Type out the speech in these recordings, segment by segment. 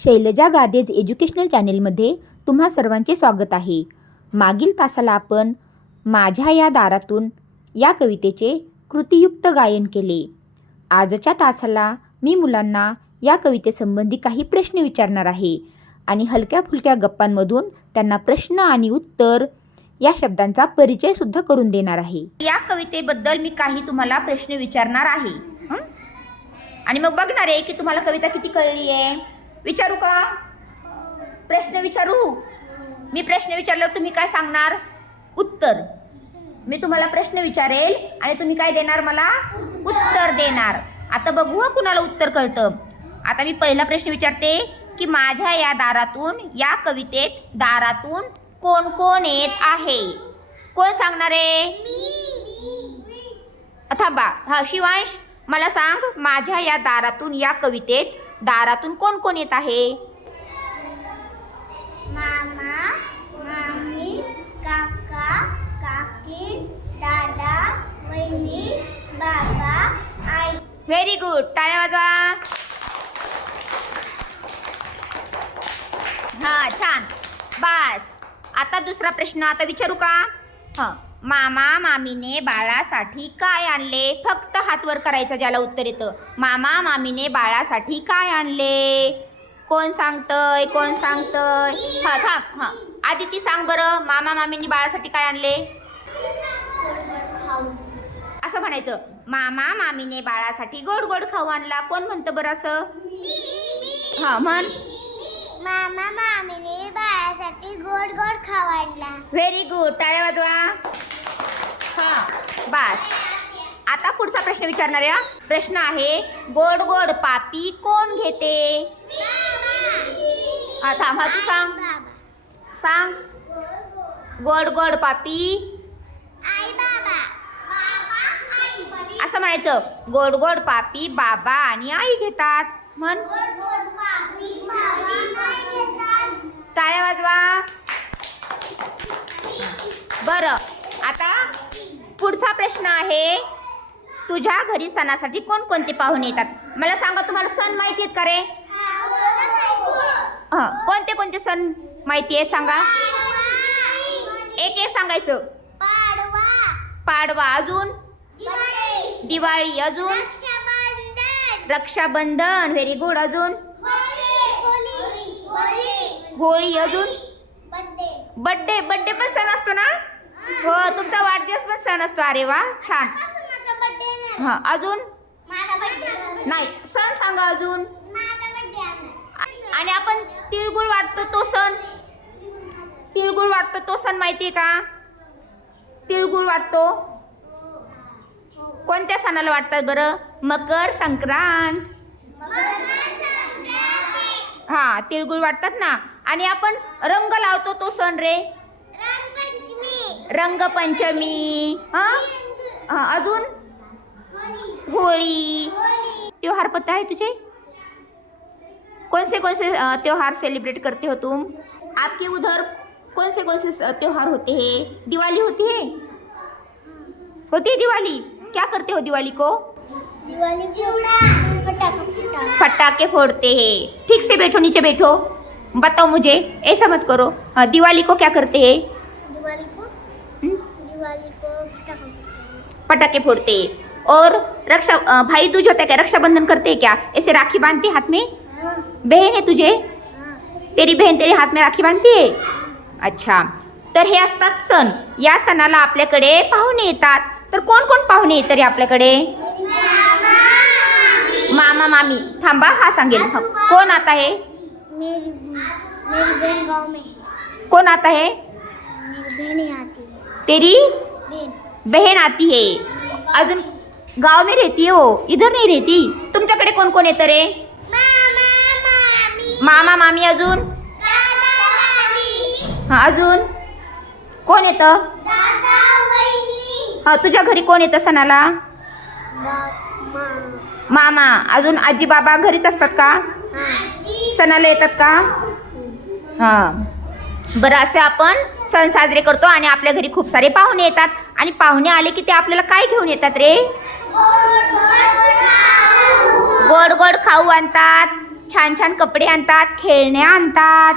Shailaja Gadej educational चॅनेलमध्ये तुम्हा सर्वांचे स्वागत आहे. मागील तासाला आपण माझ्या या दारातून या कवितेचे कृतीयुक्त गायन केले. आजच्या तासाला मी मुलांना या कवितेसंबंधी काही प्रश्न विचारणार आहे आणि हलक्या फुलक्या गप्पांमधून त्यांना प्रश्न आणि उत्तर या शब्दांचा परिचय सुद्धा करून देणार आहे. या कवितेबद्दल मी काही तुम्हाला प्रश्न विचारणार आहे. आणि मग बघणार आहे की तुम्हाला कविता किती कळली आहे? विचारू का? प्रश्न विचारू? मी प्रश्न विचारल्यावर तुम्ही काय सांगणार? उत्तर. मी तुम्हाला प्रश्न विचारेल आणि तुम्ही काय देणार मला? उत्तर देणार. आता बघू कुणाला उत्तर कळतं. आता मी पहिला प्रश्न विचारते की माझ्या या दारातून या कवितेत दारातून कोण कोण येत आहे? कोण सांगणार आहे? थांबा. हा शिवांश मला सांग माझ्या या दारातून या कवितेत दारातून कोण कोण येत आहे? मामा मामी काका काकी दादा वहिनी बाबा आई. व्हेरी गुड टाळ्या वाजवा. हा छान. बस. आता दुसरा प्रश्न आता विचारू का? हां. मामा मामीने बाळासाठी काय आणले? फक्त हात वर करायचा ज्याला उत्तर येतं. मामा मामीने बाळासाठी काय आणले? कोण सांगतय? कोण सांगतय? हा थांब हां. आदिती सांग बरं. मामा मामींनी बाळासाठी काय आणले? असं म्हणायचं. मामा मामीने बाळासाठी गोड गोड खाऊ आणला. कोण म्हणतं बरं असं? हा म्हण. मामा मामीने बाळासाठी गोड गोड खाऊ आणला. व्हेरी गुड टाळ्या वाजवा. बस. आता पुढचा प्रश्न विचारणार या प्रश्न आहे गोड गोड पापी कोण घेते? थांबा तू सांग. सांग. गोड गोड पापी. असं म्हणायचं गोड गोड पापी बाबा आणि आई घेतात. म्हण. टाळ्या वाजवा. बरं. आता पुढचा प्रश्न आहे तुझ्या घरी सणासाठी कोणकोणते पाहुणे येतात? मला सांगा तुम्हाला सण माहिती आहेत का रे? हां कोणते कोणते सण माहिती आहेत सांगा? एक एक सांगायचं. पाडवा पाडवा अजून? दिवाळी अजून? रक्षाबंधन रक्षाबंधन व्हेरी गुड अजून? होळी अजून? बर्थडे बड्डे बड्डे पण सण असतो ना? हो तुमचा वाढदिवस पण सण असतो. अरे वा छान. हां अजून? नाही सण सांगा अजून. आणि आपण तिळगुळ वाटतो तो सण. तिळगुळ वाटतो तो सण माहिती आहे का? तिळगुळ वाटतो. कोणत्या सणाला वाटतात बरं? मकर संक्रांत. हा तिळगुळ वाटतात ना. आणि आपण रंग लावतो तो सण रे. रंगपंचमी हा? हा, अजून? होळी. त्योहार पता है तुझे? कौन से कौन से त्योहार सेलिब्रेट करते हो तुम? आपके उधर कौन से कौन से त्योहार होते हैं? दिवाली होती है? होती है दिवाली? क्या करते हो दिवाली को? दिवाली फटाका फोड़ते. हैं। ठीक से बैठो नीचे बैठो। बताओ मुझे ऐसा मत करो। दिवाली को क्या करते हैं? को पटाखे फोड़ते और रक्षा भाई दूज होता है क्या रक्षाबंधन करते हैं क्या? ऐसे राखी बांधते हाथ में? हाँ। बहन है तुझे? हाँ। तेरी बहीण तेरी हात में राखी बांधते अच्छा। तर हे असतात सण या सणाला आपल्याकडे पाहुणे येतात. तर कोण कोण पाहुणे येतात रे आपल्याकडे? मामा मामी. थांबा हा सांगेल कोण आता है? मेरी मेरी बहन कोण आता है? मेरी बहनें आती है। तेरी बहन। आती है। अजून गाव में रहती है वो? इधर नहीं रहती? तुमच्याकडे कोण कोण येतं रे? मामा मामी। मामा मामी अजून? हा अजून? कोण येतं? हा तुझ्या घरी कोण येतं सणाला? मामा अजून आजी बाबा घरीच असतात का? सणाला येतात का? हां. बरं असे आपण सण साजरे करतो आणि आपल्या घरी खूप सारे पाहुणे येतात. आणि पाहुणे आले की ते आपल्याला काय घेऊन येतात रे? गोड गोड खाऊ आणतात छान छान कपडे आणतात खेळण्या आणतात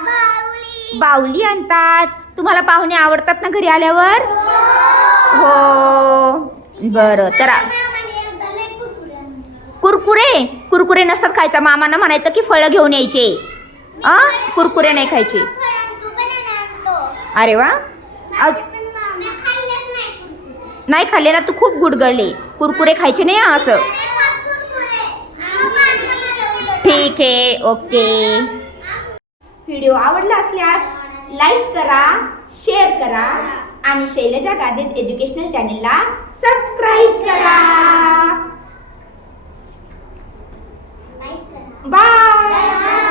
बाहुली आणतात. तुम्हाला पाहुणे आवडतात ना घरी आल्यावर? हो. बरं तर कुरकुरे? कुरकुरे नसतात खायचा. मामांना म्हणायचं की फळं घेऊन यायचे. अ? कुरकुरे नाही खायचे. अरे वा. आज नाही खाल्ले ना तू खूप गुडगळले कुरकुरे खायचे नाही असं. ठीक आहे ओके. व्हिडिओ आवडला असल्यास लाईक करा शेअर करा आणि शैलजा गादेज एज्युकेशनल चॅनेलला सबस्क्राईब करा. बाय.